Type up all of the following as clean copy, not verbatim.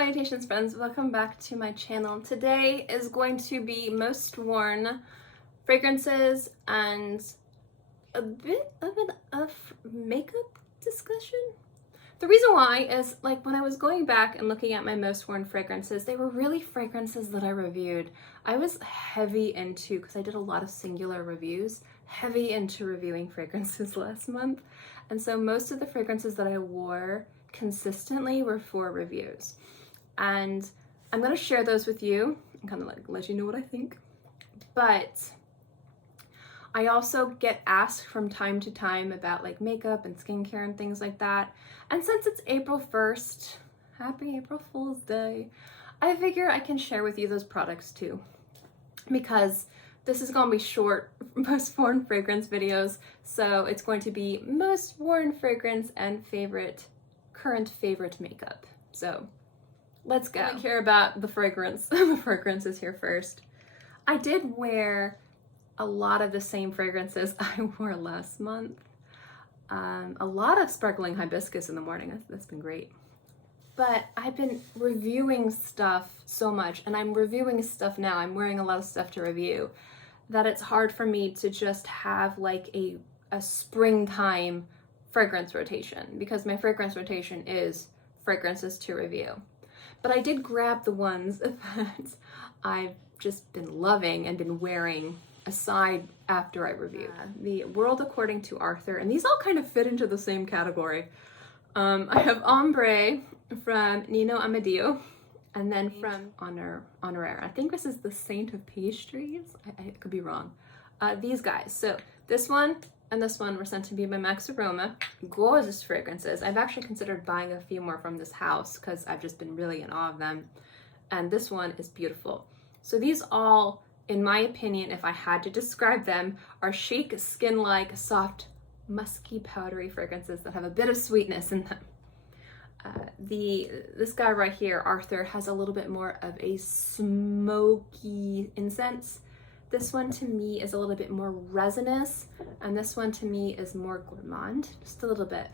Salutations friends, welcome back to my channel. Today is going to be most worn fragrances and a bit of makeup discussion. The reason why is like when I was going back and looking at my most worn fragrances, they were really fragrances that I reviewed. I was heavy into, because I did a lot of singular reviews, heavy into reviewing fragrances last month. And so most of the fragrances that I wore consistently were for reviews. And I'm going to share those with you and kind of like let you know what I think. But I also get asked from time to time about like makeup and skincare and things like that. And since it's April 1st, happy April Fool's Day, I figure I can share with you those products too. Because this is going to be short, most worn fragrance videos. So it's going to be most worn fragrance and current favorite makeup. So let's go. I care about the fragrance. The fragrance is here first. I did wear a lot of the same fragrances I wore last month. A lot of sparkling hibiscus in the morning. That's been great. But I've been reviewing stuff so much, and I'm reviewing stuff now. I'm wearing a lot of stuff to review, that it's hard for me to just have like a springtime fragrance rotation, because my fragrance rotation is fragrances to review. But I did grab the ones that I've just been loving and been wearing aside after I review. The World According to Arthur, and these all kind of fit into the same category. I have Ombre from Nino Amadio, and then from Honoraire. I think this is the Saint of Pastries. I could be wrong. These guys. So this one and this one were sent to me by Max Aroma. Gorgeous fragrances. I've actually considered buying a few more from this house because I've just been really in awe of them. And this one is beautiful. So these all, in my opinion, if I had to describe them, are chic, skin-like, soft, musky, powdery fragrances that have a bit of sweetness in them. This guy right here, Arthur, has a little bit more of a smoky incense. This one to me is a little bit more resinous, and this one to me is more gourmand, just a little bit.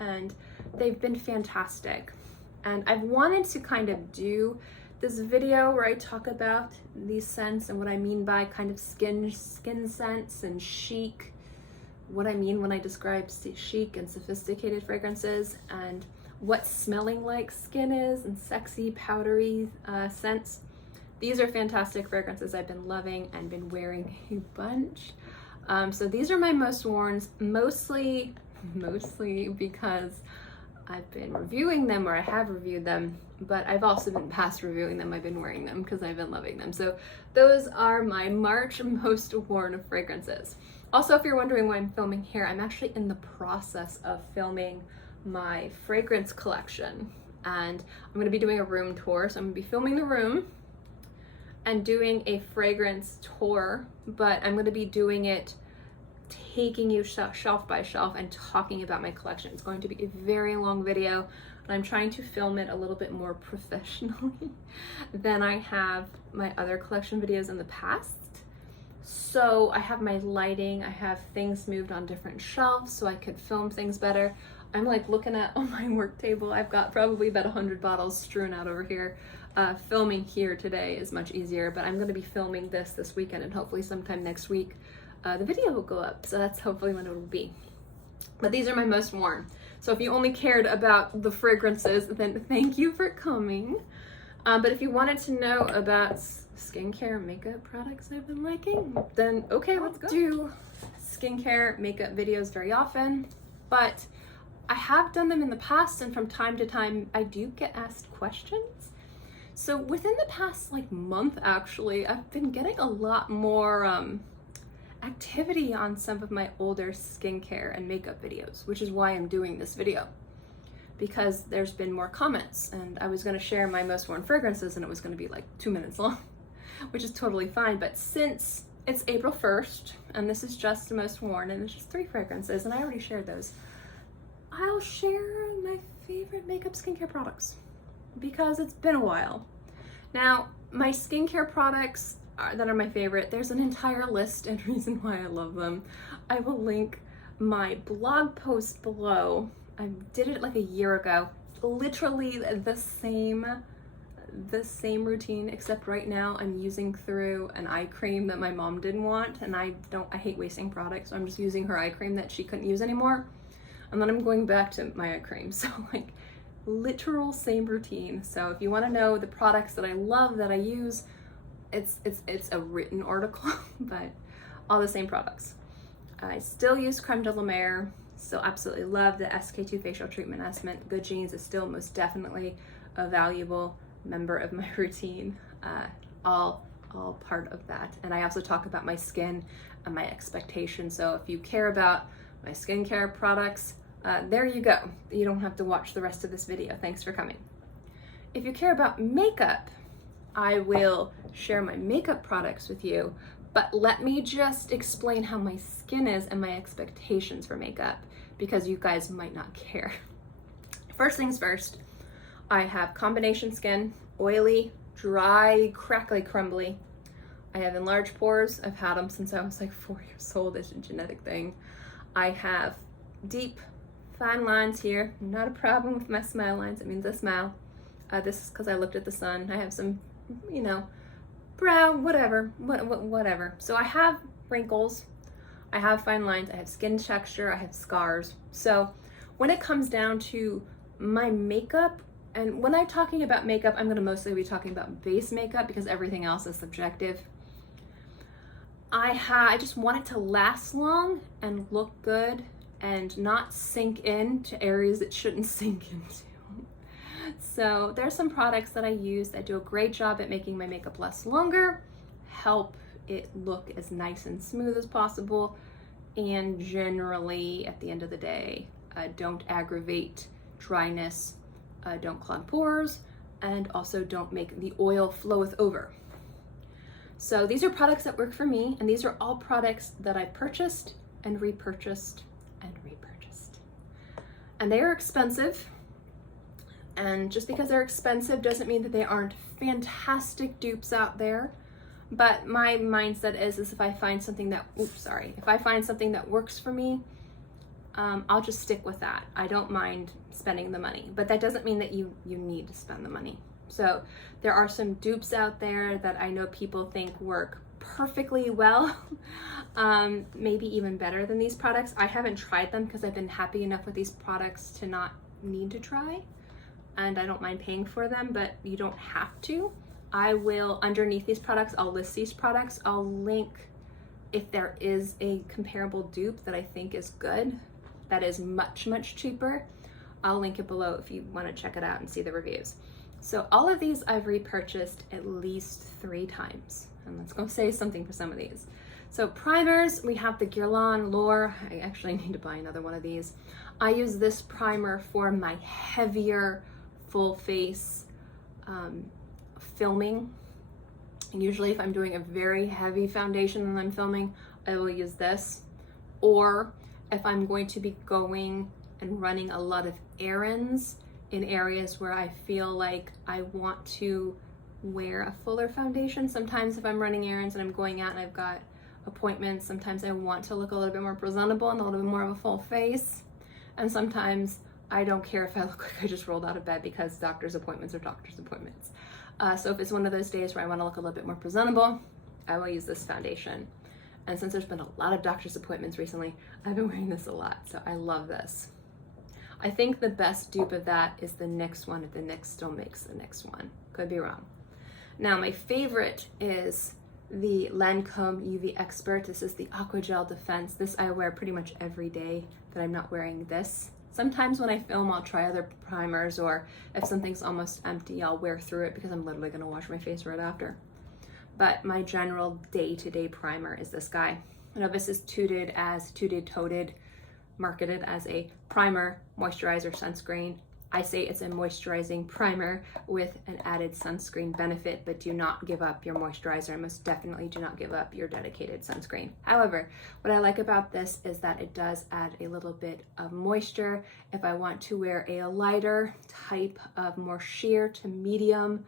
And they've been fantastic. And I've wanted to kind of do this video where I talk about these scents and what I mean by kind of skin scents and chic, what I mean when I describe chic and sophisticated fragrances, and what smelling like skin is, and sexy powdery scents. These are fantastic fragrances I've been loving and been wearing a bunch. So these are my most worn, mostly because I've been reviewing them, or I have reviewed them, but I've also been past reviewing them. I've been wearing them because I've been loving them. So those are my March most worn fragrances. Also, if you're wondering why I'm filming here, I'm actually in the process of filming my fragrance collection, and I'm going to be doing a room tour. So I'm going to be filming the room and doing a fragrance tour, but I'm going to be doing it taking you shelf by shelf and talking about my collection. It's going to be a very long video, and I'm trying to film it a little bit more professionally than I have my other collection videos in the past. So I have my lighting, I have things moved on different shelves so I could film things better. I'm like looking at on my work table, I've got probably about 100 bottles strewn out over here. Filming here today is much easier, but I'm going to be filming this weekend, and hopefully sometime next week the video will go up. So that's hopefully when it will be. But these are my most worn. So if you only cared about the fragrances, then thank you for coming. But if you wanted to know about skincare makeup products I've been liking, then okay, let's go. I do skincare makeup videos very often, but I have done them in the past, and from time to time I do get asked questions. So within the past like month, actually, I've been getting a lot more activity on some of my older skincare and makeup videos, which is why I'm doing this video, because there's been more comments, and I was going to share my most worn fragrances and it was going to be like 2 minutes long, which is totally fine. But since it's April 1st and this is just the most worn and it's just 3 fragrances and I already shared those, I'll share my favorite makeup skincare products because it's been a while. Now, my skincare products that are my favorite, there's an entire list and reason why I love them. I will link my blog post below. I did it like a year ago. Literally the same the same routine, except right now I'm using through an eye cream that my mom didn't want, and I hate wasting products, so I'm just using her eye cream that she couldn't use anymore, and then I'm going back to my eye cream. So like literal same routine. So if you want to know the products that I love that I use, it's a written article, but all the same products. I still use creme de la mer, still absolutely love the SK2 facial treatment estimate. Good Genes is still most definitely a valuable member of my routine, all part of that. And I also talk about my skin and my expectations. So if you care about my skincare products, there you go. You don't have to watch the rest of this video. Thanks for coming. If you care about makeup, I will share my makeup products with you, but let me just explain how my skin is and my expectations for makeup, because you guys might not care. First things first, I have combination skin, oily, dry, crackly, crumbly. I have enlarged pores. I've had them since I was like 4 years old. It's a genetic thing. I have deep, fine lines here. Not a problem with my smile lines. It means I smile. This is because I looked at the sun. I have some, you know, brown, whatever. So I have wrinkles. I have fine lines. I have skin texture. I have scars. So when it comes down to my makeup, and when I'm talking about makeup, I'm going to mostly be talking about base makeup because everything else is subjective. I just want it to last long and look good and not sink into areas it shouldn't sink into. So there's some products that I use that do a great job at making my makeup last longer, help it look as nice and smooth as possible, and generally at the end of the day, don't aggravate dryness, don't clog pores, and also don't make the oil floweth over. So these are products that work for me, and these are all products that I purchased and repurchased and repurchased. And they are expensive, and just because they're expensive doesn't mean that they aren't fantastic dupes out there. But my mindset is if I find something that, if I find something that works for me, I'll just stick with that. I don't mind spending the money, but that doesn't mean that you need to spend the money. So there are some dupes out there that I know people think work perfectly well, maybe even better than these products. I haven't tried them because I've been happy enough with these products to not need to try, and I don't mind paying for them, but you don't have to. I will, underneath these products, I'll list these products. I'll link if there is a comparable dupe that I think is good, that is much cheaper. I'll link it below if you want to check it out and see the reviews. So all of these I've repurchased at least 3 times. And let's go say something for some of these. So primers, we have the Guerlain L'Or. I actually need to buy another one of these. I use this primer for my heavier full face filming. Usually if I'm doing a very heavy foundation and I'm filming, I will use this. Or if I'm going to be going and running a lot of errands in areas where I feel like I want to wear a fuller foundation. Sometimes if I'm running errands and I'm going out and I've got appointments, sometimes I want to look a little bit more presentable and a little bit more of a full face. And sometimes I don't care if I look like I just rolled out of bed because doctor's appointments are doctor's appointments. So if it's one of those days where I want to look a little bit more presentable, I will use this foundation. And since there's been a lot of doctor's appointments recently, I've been wearing this a lot, so I love this. I think the best dupe of that is the NYX one, if the NYX still makes the NYX one. Could be wrong. Now my favorite is the Lancome UV Expert. This is the Aqua Gel Defense. This I wear pretty much every day that I'm not wearing this. Sometimes when I film, I'll try other primers, or if something's almost empty, I'll wear through it because I'm literally gonna wash my face right after. But my general day-to-day primer is this guy. I know this is toted, marketed as a primer, moisturizer, sunscreen. I say it's a moisturizing primer with an added sunscreen benefit, but do not give up your moisturizer, and most definitely do not give up your dedicated sunscreen. However, what I like about this is that it does add a little bit of moisture. If I want to wear a lighter type of more sheer to medium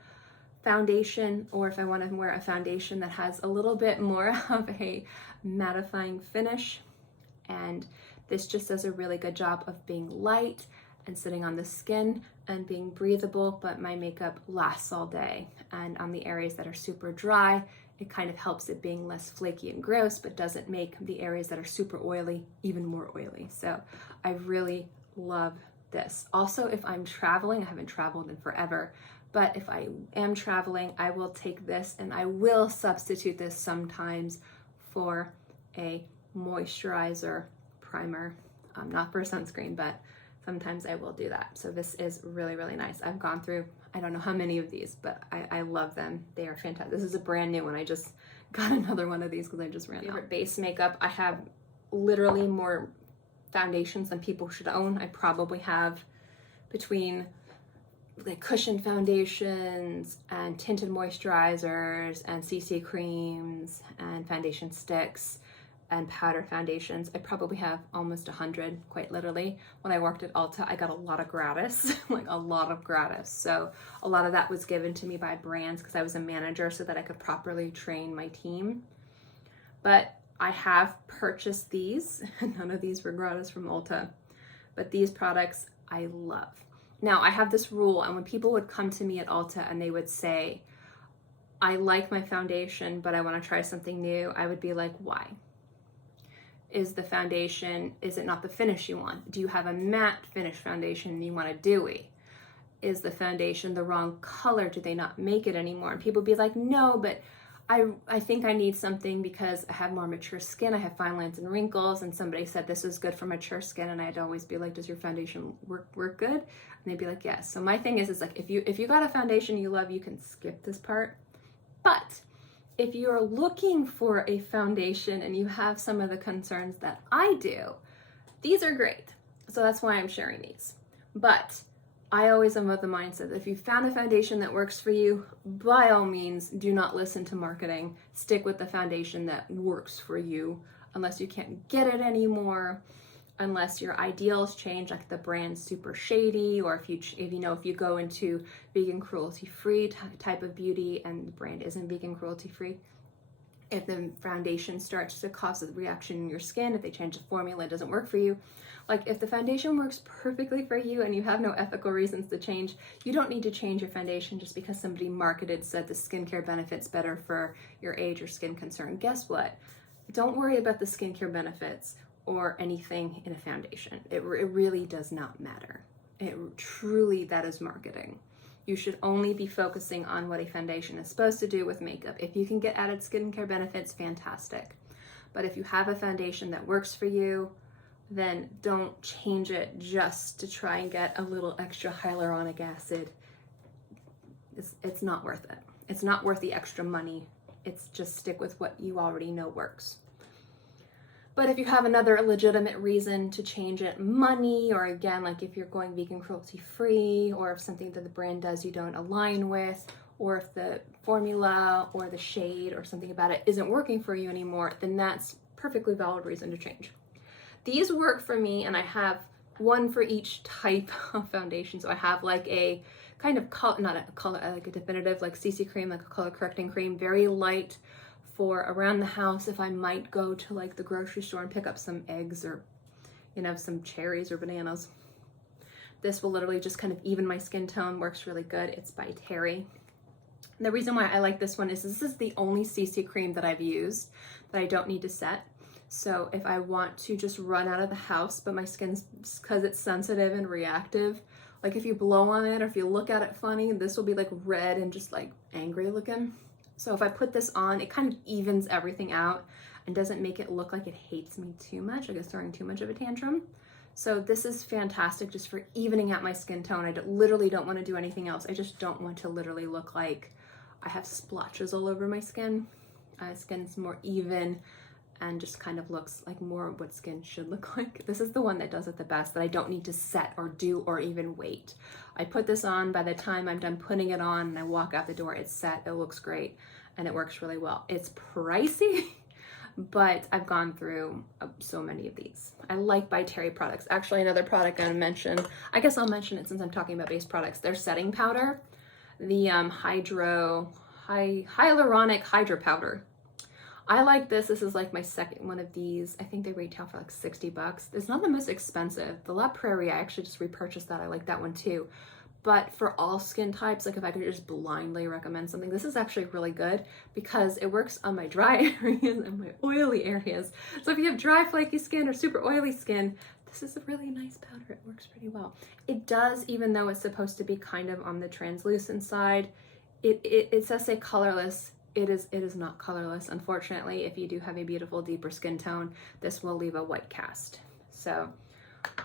foundation, or if I want to wear a foundation that has a little bit more of a mattifying finish, and this just does a really good job of being light and sitting on the skin and being breathable, but my makeup lasts all day. And on the areas that are super dry, it kind of helps it being less flaky and gross, but doesn't make the areas that are super oily even more oily. So I really love this. Also, if I'm traveling, I haven't traveled in forever, but if I am traveling, I will take this and I will substitute this sometimes for a moisturizer primer, not for sunscreen, but sometimes I will do that. So this is really, really nice. I've gone through, I don't know how many of these, but I love them. They are fantastic. This is a brand new one. I just got another one of these because I just ran out. Favorite base makeup. I have literally more foundations than people should own. I probably have between like cushion foundations and tinted moisturizers and CC creams and foundation sticks and powder foundations. I probably have almost 100, quite literally. When I worked at Ulta, I got a lot of gratis, like a lot of gratis. So a lot of that was given to me by brands because I was a manager so that I could properly train my team. But I have purchased these, and none of these were gratis from Ulta, but these products I love. Now I have this rule, and when people would come to me at Ulta and they would say, I like my foundation, but I want to try something new, I would be like, why? Is the foundation, is it not the finish you want? Do you have a matte finish foundation and you want a dewy? Is the foundation the wrong color? Do they not make it anymore? And people be like, no, but I think I need something because I have more mature skin. I have fine lines and wrinkles, and somebody said this is good for mature skin, and I'd always be like, does your foundation work good? And they'd be like, yes. So my thing is like, if you got a foundation you love, you can skip this part. But if you're looking for a foundation and you have some of the concerns that I do, these are great. So that's why I'm sharing these. But I always am of the mindset that if you found a foundation that works for you, by all means, do not listen to marketing. Stick with the foundation that works for you, unless you can't get it anymore, unless your ideals change, like the brand's super shady, or if you go into vegan cruelty-free type of beauty and the brand isn't vegan cruelty-free. If the foundation starts to cause a reaction in your skin, if they change the formula, it doesn't work for you. Like if the foundation works perfectly for you and you have no ethical reasons to change, you don't need to change your foundation just because somebody said the skincare benefits better for your age or skin concern. Guess what? Don't worry about the skincare benefits or anything in a foundation. It really does not matter. That is marketing. You should only be focusing on what a foundation is supposed to do with makeup. If you can get added skincare benefits, fantastic. But if you have a foundation that works for you, then don't change it just to try and get a little extra hyaluronic acid. It's not worth it. It's not worth the extra money. It's just stick with what you already know works. But if you have another legitimate reason to change it, money, or again, like if you're going vegan cruelty free, or if something that the brand does you don't align with, or if the formula or the shade or something about it isn't working for you anymore, then that's perfectly valid reason to change. These work for me, and I have one for each type of foundation. So I have like a kind of like a definitive, like CC cream, like a color correcting cream, very light for around the house if I might go to like the grocery store and pick up some eggs or, some cherries or bananas. This will literally just kind of even my skin tone, works really good. It's by Terry. And the reason why I like this one is this is the only CC cream that I've used that I don't need to set. So if I want to just run out of the house, but my skin's, because it's sensitive and reactive, like if you blow on it or if you look at it funny, this will be like red and just like angry looking. So if I put this on, it kind of evens everything out and doesn't make it look like it hates me too much, I guess throwing too much of a tantrum. So this is fantastic just for evening out my skin tone. I literally don't want to do anything else. I just don't want to literally look like I have splotches all over my skin. Skin's more even and just kind of looks like more what skin should look like. This is the one that does it the best, that I don't need to set or do or even wait. I put this on, by the time I'm done putting it on and I walk out the door, it's set, it looks great, and it works really well. It's pricey, but I've gone through so many of these. I like by Terry products. Actually, another product I'm gonna mention, I guess I'll mention it since I'm talking about base products, their setting powder, the hyaluronic hydro powder. I like this. This is like my second one of these. I think they retail for like 60 bucks. It's not the most expensive. The La Prairie, I actually just repurchased that. I like that one too. But for all skin types, like if I could just blindly recommend something, this is actually really good because it works on my dry areas and my oily areas. So if you have dry, flaky skin or super oily skin, this is a really nice powder. It works pretty well. It does, even though it's supposed to be kind of on the translucent side, it says say colorless. It is not colorless. Unfortunately, if you do have a beautiful deeper skin tone, this will leave a white cast. So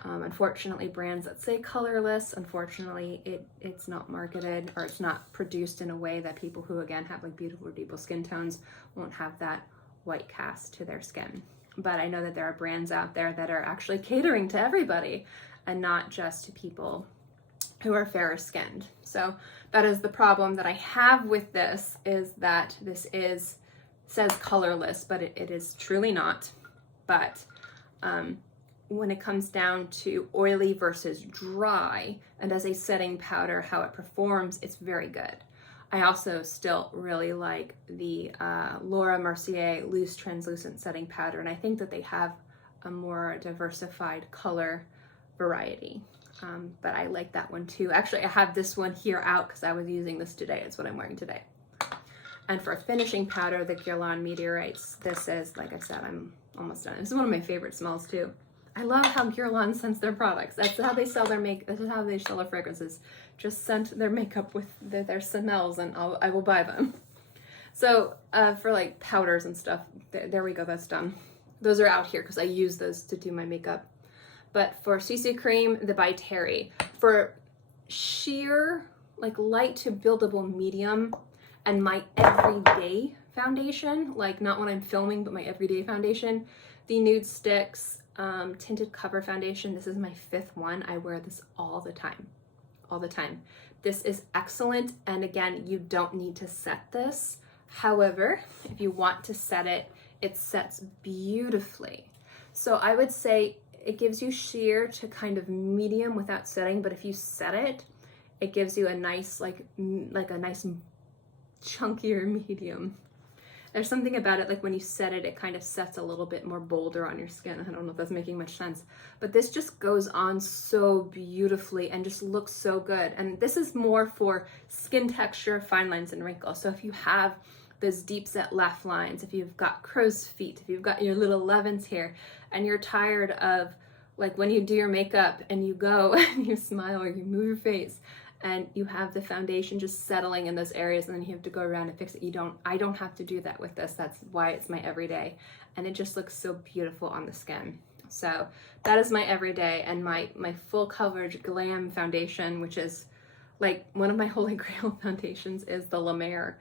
unfortunately, brands that say colorless, unfortunately, it's not marketed or it's not produced in a way that people who, again, have like beautiful deeper skin tones won't have that white cast to their skin. But I know that there are brands out there that are actually catering to everybody and not just to people who are fairer skinned. So that is the problem that I have with this, is that this says colorless, but it is truly not. But when it comes down to oily versus dry, and as a setting powder, how it performs, it's very good. I also still really like the Laura Mercier Loose Translucent Setting Powder, and I think that they have a more diversified color variety. But I like that one too. Actually, I have this one here out because I was using this today. It's what I'm wearing today. And for finishing powder, the Guerlain Meteorites. This is, like I said, I'm almost done. This is one of my favorite smells too. I love how Guerlain scents their products. That's how they sell their This is how they sell their fragrances. Just scent their makeup with their smells, and I will buy them. So for like powders and stuff, there we go. That's done. Those are out here because I use those to do my makeup. But for CC cream, the By Terry. For sheer, like light to buildable medium and my everyday foundation, like not when I'm filming, but my everyday foundation, the Nude Sticks Tinted Cover Foundation. This is my 5th one. I wear this all the time. All the time. This is excellent. And again, you don't need to set this. However, if you want to set it, it sets beautifully. So I would say it gives you sheer to kind of medium without setting, but if you set it, it gives you a nice, like a nice chunkier medium. There's something about it, like when you set it, it kind of sets a little bit more bolder on your skin. I don't know if that's making much sense, but this just goes on so beautifully and just looks so good. And this is more for skin texture, fine lines, and wrinkles. So if you have those deep set laugh lines, if you've got crow's feet, if you've got your little 11s here, and you're tired of, like when you do your makeup and you go and you smile or you move your face and you have the foundation just settling in those areas and then you have to go around and fix it. I don't have to do that with this. That's why it's my everyday. And it just looks so beautiful on the skin. So that is my everyday, and my full coverage glam foundation, which is like one of my holy grail foundations, is the La Mer.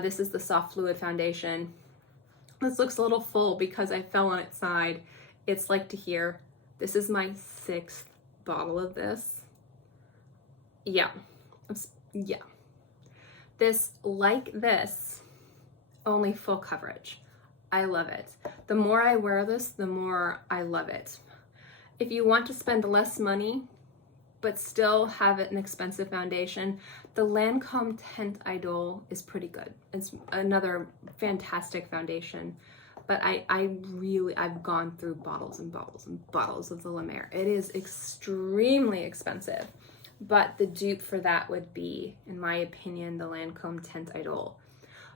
This is the Soft Fluid Foundation. This looks a little full because I fell on its side. It's like to here. This is my 6th bottle of this. Yeah. This, like this, only full coverage. I love it. The more I wear this, the more I love it. If you want to spend less money, but still have an expensive foundation, the Lancome Teint Idol is pretty good. It's another fantastic foundation. But I've gone through bottles and bottles and bottles of the La Mer. It is extremely expensive. But the dupe for that would be, in my opinion, the Lancome Teint Idol.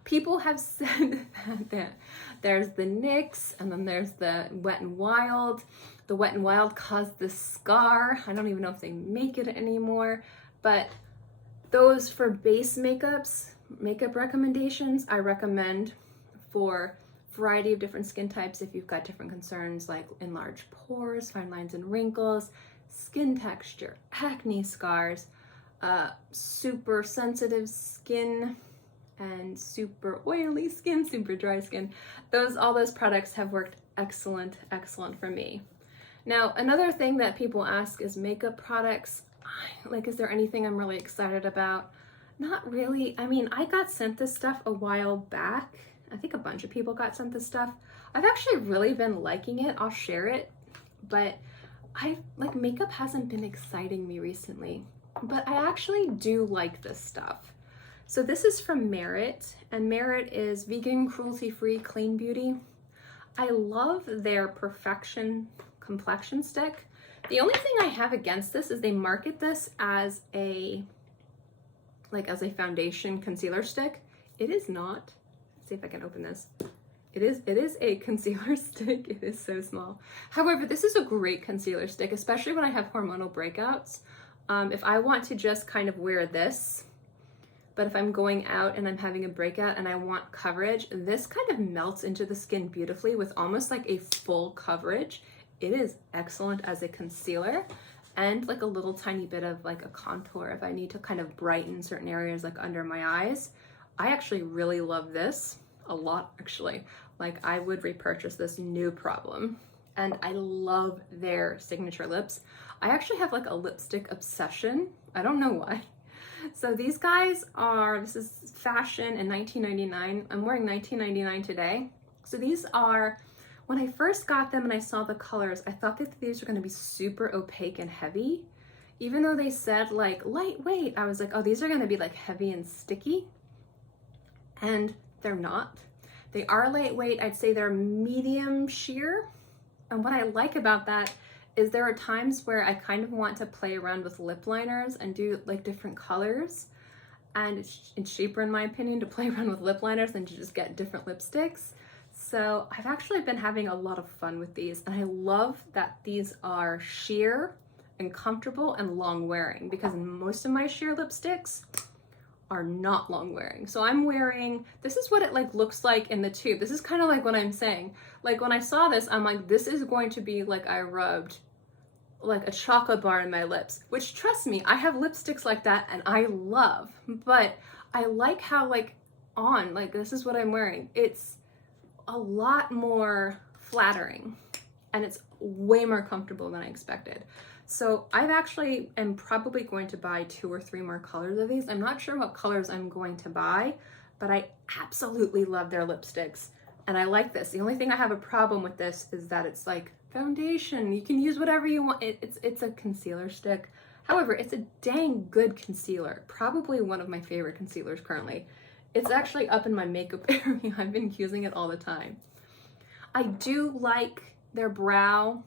People have said that there's the NYX and then there's the Wet n Wild. The Wet n Wild caused this scar. I don't even know if they make it anymore. But those for base makeup recommendations, I recommend for variety of different skin types. If you've got different concerns like enlarged pores, fine lines and wrinkles, skin texture, acne scars, super sensitive skin, and super oily skin, super dry skin, all those products have worked excellent for me. Now, another thing that people ask is makeup products. Like, is there anything I'm really excited about? Not really. I mean, I got sent this stuff a while back. I think a bunch of people got sent this stuff. I've actually really been liking it. I'll share it, but makeup hasn't been exciting me recently, but I actually do like this stuff. So this is from Merit, and Merit is vegan, cruelty-free, clean beauty. I love their Perfection complexion stick. The only thing I have against this is they market this as a foundation concealer stick. It is not. Let's see if I can open this. It is a concealer stick. It is so small. However, this is a great concealer stick, especially when I have hormonal breakouts. If I want to just kind of wear this, but if I'm going out and I'm having a breakout and I want coverage, this kind of melts into the skin beautifully with almost like a full coverage. It is excellent as a concealer and like a little tiny bit of like a contour if I need to kind of brighten certain areas like under my eyes. I actually really love this a lot, actually. Like I would repurchase this, no problem. And I love their signature lips. I actually have like a lipstick obsession. I don't know why. So these guys are, this is fashion in 1999. I'm wearing 1999 today. So these are, when I first got them and I saw the colors, I thought that these were going to be super opaque and heavy. Even though they said like lightweight, I was like, oh, these are going to be like heavy and sticky. And they're not. They are lightweight. I'd say they're medium sheer. And what I like about that is there are times where I kind of want to play around with lip liners and do like different colors. And it's cheaper in my opinion to play around with lip liners than to just get different lipsticks. So I've actually been having a lot of fun with these. And I love that these are sheer and comfortable and long wearing, because most of my sheer lipsticks are not long wearing. So I'm wearing, this is what it like looks like in the tube. This is kind of like what I'm saying. Like when I saw this, I'm like, this is going to be like I rubbed like a chocolate bar in my lips, which trust me, I have lipsticks like that and I love, but I like how like this is what I'm wearing. It's a lot more flattering and it's way more comfortable than I expected. So I've actually am probably going to buy 2 or 3 more colors of these. I'm not sure what colors I'm going to buy, but I absolutely love their lipsticks and I like this. The only thing I have a problem with this is that it's like foundation. You can use whatever you want. It's a concealer stick. However, it's a dang good concealer. Probably one of my favorite concealers currently. It's actually up in my makeup area. I've been using it all the time. I do like their brow.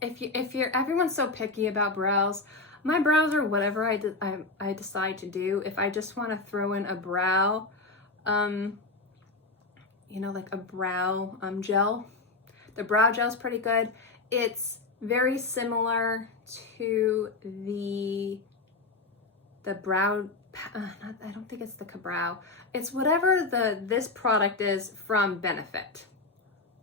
If you're everyone's so picky about brows. My brows are whatever I decide to do. If I just want to throw in a brow, you know, like a brow gel. The brow gel is pretty good. It's very similar to the brow, I don't think it's the Cabrow. It's whatever this product is from Benefit.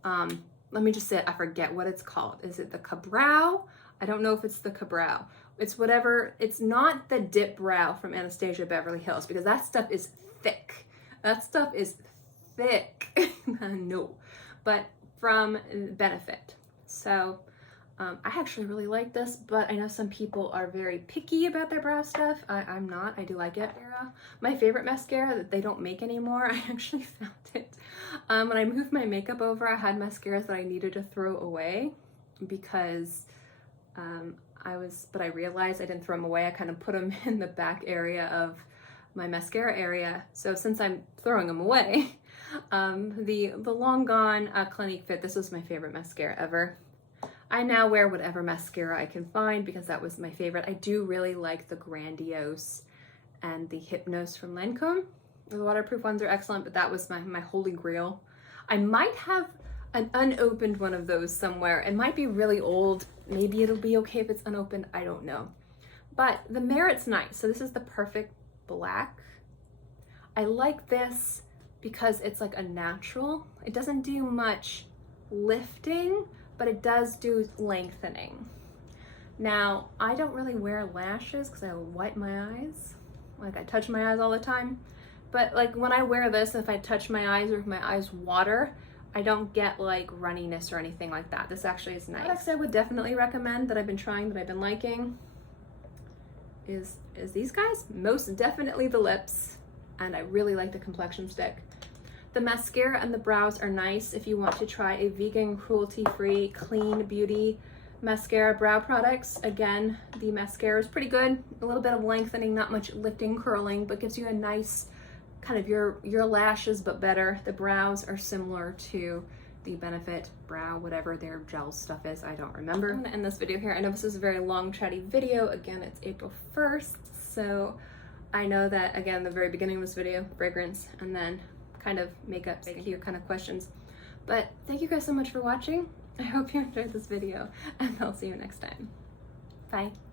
Let me just say it, I forget what it's called. Is it the Cabrow? I don't know if it's the Cabrow. It's whatever, it's not the Dip Brow from Anastasia Beverly Hills, because that stuff is thick. That stuff is thick. No, but from Benefit. So I actually really like this, but I know some people are very picky about their brow stuff. I'm not. I do like it. My favorite mascara that they don't make anymore, I actually found it. When I moved my makeup over, I had mascaras that I needed to throw away because but I realized I didn't throw them away. I kind of put them in the back area of my mascara area. So since I'm throwing them away, the Long Gone Clinique Fit, this was my favorite mascara ever. I now wear whatever mascara I can find because that was my favorite. I do really like the Grandiose and the Hypnose from Lancome. The waterproof ones are excellent, but that was my holy grail. I might have an unopened one of those somewhere. It might be really old. Maybe it'll be okay if it's unopened. I don't know. But the Merit's nice. So this is the Perfect Black. I like this because it's like a natural. It doesn't do much lifting, but it does do lengthening. Now, I don't really wear lashes because I wipe my eyes. Like I touch my eyes all the time. But like when I wear this, if I touch my eyes or if my eyes water, I don't get like runniness or anything like that. This actually is nice. Products I would definitely recommend that I've been trying, that I've been liking is these guys. Most definitely the lips, and I really like the complexion stick. The mascara and the brows are nice if you want to try a vegan, cruelty-free, clean beauty mascara brow products. Again, the mascara is pretty good. A little bit of lengthening, not much lifting, curling, but gives you a nice kind of your lashes, but better. The brows are similar to the Benefit Brow, whatever their gel stuff is, I don't remember. I'm gonna end this video here. I know this is a very long, chatty video. Again, it's April 1st, so I know that, again, the very beginning of this video, fragrance, and then kind of makeup, your kind of questions. But thank you guys so much for watching. I hope you enjoyed this video, and I'll see you next time. Bye.